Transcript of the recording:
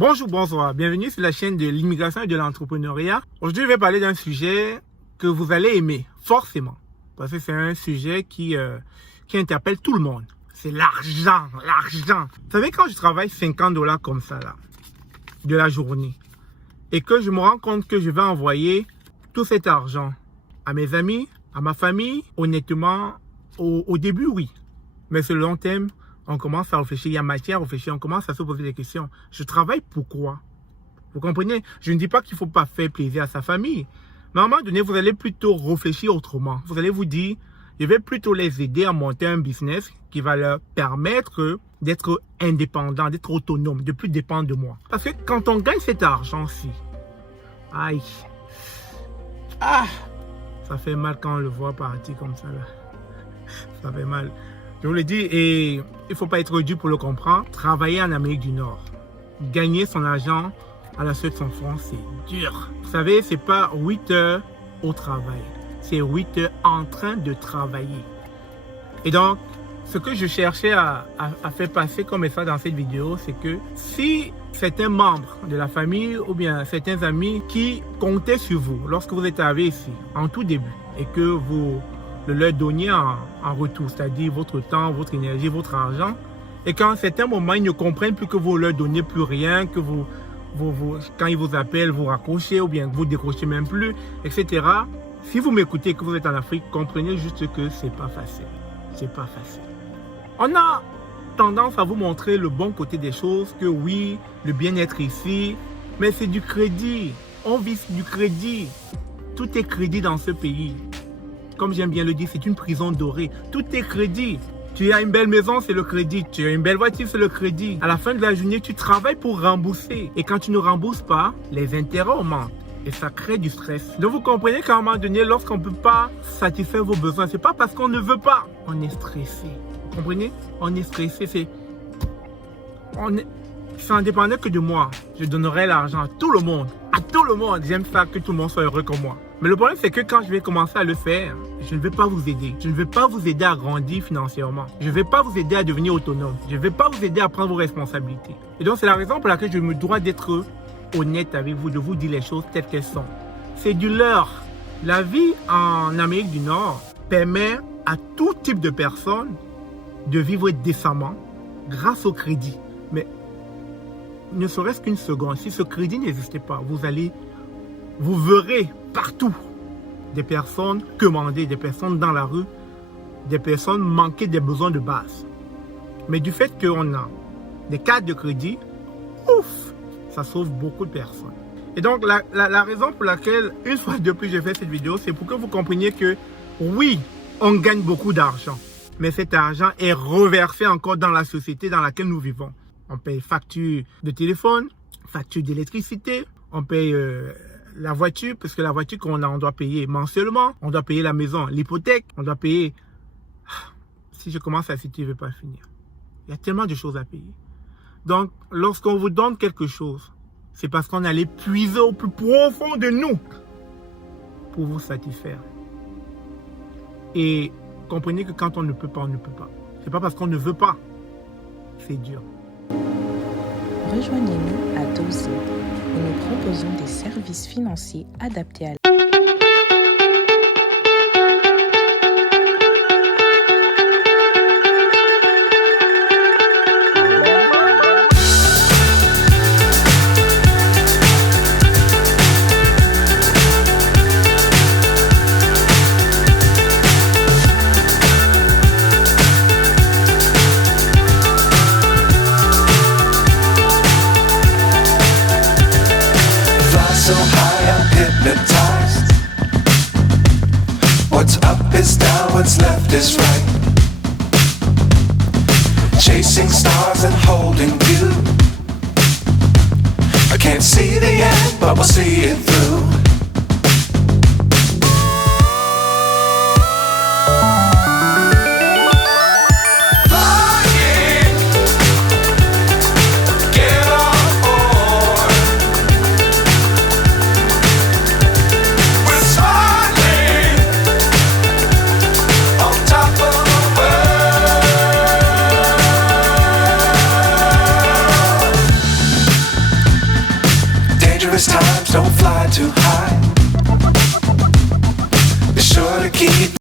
Bonjour, bonsoir, bienvenue sur la chaîne de l'immigration et de l'entrepreneuriat. Aujourd'hui, je vais parler d'un sujet que vous allez aimer, forcément. Parce que c'est un sujet qui interpelle tout le monde. C'est l'argent, l'argent. Vous savez, quand je travaille $50 comme ça, là, de la journée, et que je me rends compte que je vais envoyer tout cet argent à mes amis, à ma famille, honnêtement, au début, oui. Mais sur le long terme, on commence à réfléchir, il y a matière à réfléchir, on commence à se poser des questions. Je travaille pourquoi? Vous comprenez? Je ne dis pas qu'il ne faut pas faire plaisir à sa famille. Mais à un moment donné, vous allez plutôt réfléchir autrement. Vous allez vous dire, je vais plutôt les aider à monter un business qui va leur permettre d'être indépendants, d'être autonomes, de ne plus dépendre de moi. Parce que quand on gagne cet argent-ci, aïe, ça fait mal quand on le voit partir comme ça, là. Ça fait mal. Je vous le dis, et il ne faut pas être dur pour le comprendre. Travailler en Amérique du Nord, gagner son argent à la suite de son front, c'est dur. Vous savez, ce n'est pas 8 heures au travail. C'est 8 heures en train de travailler. Et donc, ce que je cherchais à faire passer comme message dans cette vidéo, c'est que si certains membres de la famille ou bien certains amis qui comptaient sur vous lorsque vous êtes arrivé ici, en tout début, et que vous leur donner en retour, c'est-à-dire votre temps, votre énergie, votre argent. Et qu'à un certain moment, ils ne comprennent plus que vous leur donnez plus rien, que quand ils vous appellent, vous raccrochez ou bien vous décrochez même plus, etc. Si vous m'écoutez et que vous êtes en Afrique, comprenez juste que c'est pas facile. C'est pas facile. On a tendance à vous montrer le bon côté des choses, que oui, le bien-être ici, mais c'est du crédit. On vit du crédit. Tout est crédit dans ce pays. Comme j'aime bien le dire, c'est une prison dorée. Tout est crédit. Tu as une belle maison, c'est le crédit. Tu as une belle voiture, c'est le crédit. À la fin de la journée, tu travailles pour rembourser. Et quand tu ne rembourses pas, les intérêts augmentent. Et ça crée du stress. Donc vous comprenez qu'à un moment donné, lorsqu'on ne peut pas satisfaire vos besoins, ce n'est pas parce qu'on ne veut pas. On est stressé. Vous comprenez? On est stressé. Ça ne dépendait que de moi. Je donnerais l'argent à tout le monde. À tout le monde. J'aime ça que tout le monde soit heureux comme moi. Mais le problème, c'est que quand je vais commencer à le faire, je ne vais pas vous aider. Je ne vais pas vous aider à grandir financièrement. Je ne vais pas vous aider à devenir autonome. Je ne vais pas vous aider à prendre vos responsabilités. Et donc, c'est la raison pour laquelle je me dois d'être honnête avec vous, de vous dire les choses telles qu'elles sont. C'est du leurre. La vie en Amérique du Nord permet à tout type de personnes de vivre décemment grâce au crédit. Mais ne serait-ce qu'une seconde, si ce crédit n'existait pas, vous verrez partout des personnes commandées, des personnes dans la rue, des personnes manquées des besoins de base. Mais du fait qu'on a des cartes de crédit, ouf, ça sauve beaucoup de personnes. Et donc, la raison pour laquelle, une fois de plus, j'ai fait cette vidéo, c'est pour que vous compreniez que, oui, on gagne beaucoup d'argent, mais cet argent est reversé encore dans la société dans laquelle nous vivons. On paye facture de téléphone, facture d'électricité, on paye la voiture, parce que la voiture qu'on a, on doit payer mensuellement, on doit payer la maison, l'hypothèque, on doit payer... Si je commence à citer, je ne vais pas finir. Il y a tellement de choses à payer. Donc, lorsqu'on vous donne quelque chose, c'est parce qu'on allait puiser au plus profond de nous pour vous satisfaire. Et comprenez que quand on ne peut pas, on ne peut pas. C'est pas parce qu'on ne veut pas. C'est dur. Rejoignez-nous à Dozy, où nous proposons des services financiers adaptés à so high I'm hypnotized. What's up is down, what's left is right. Chasing stars and holding you. I can't see the end, but we'll see it through. Dangerous times, don't fly too high. Be sure to keep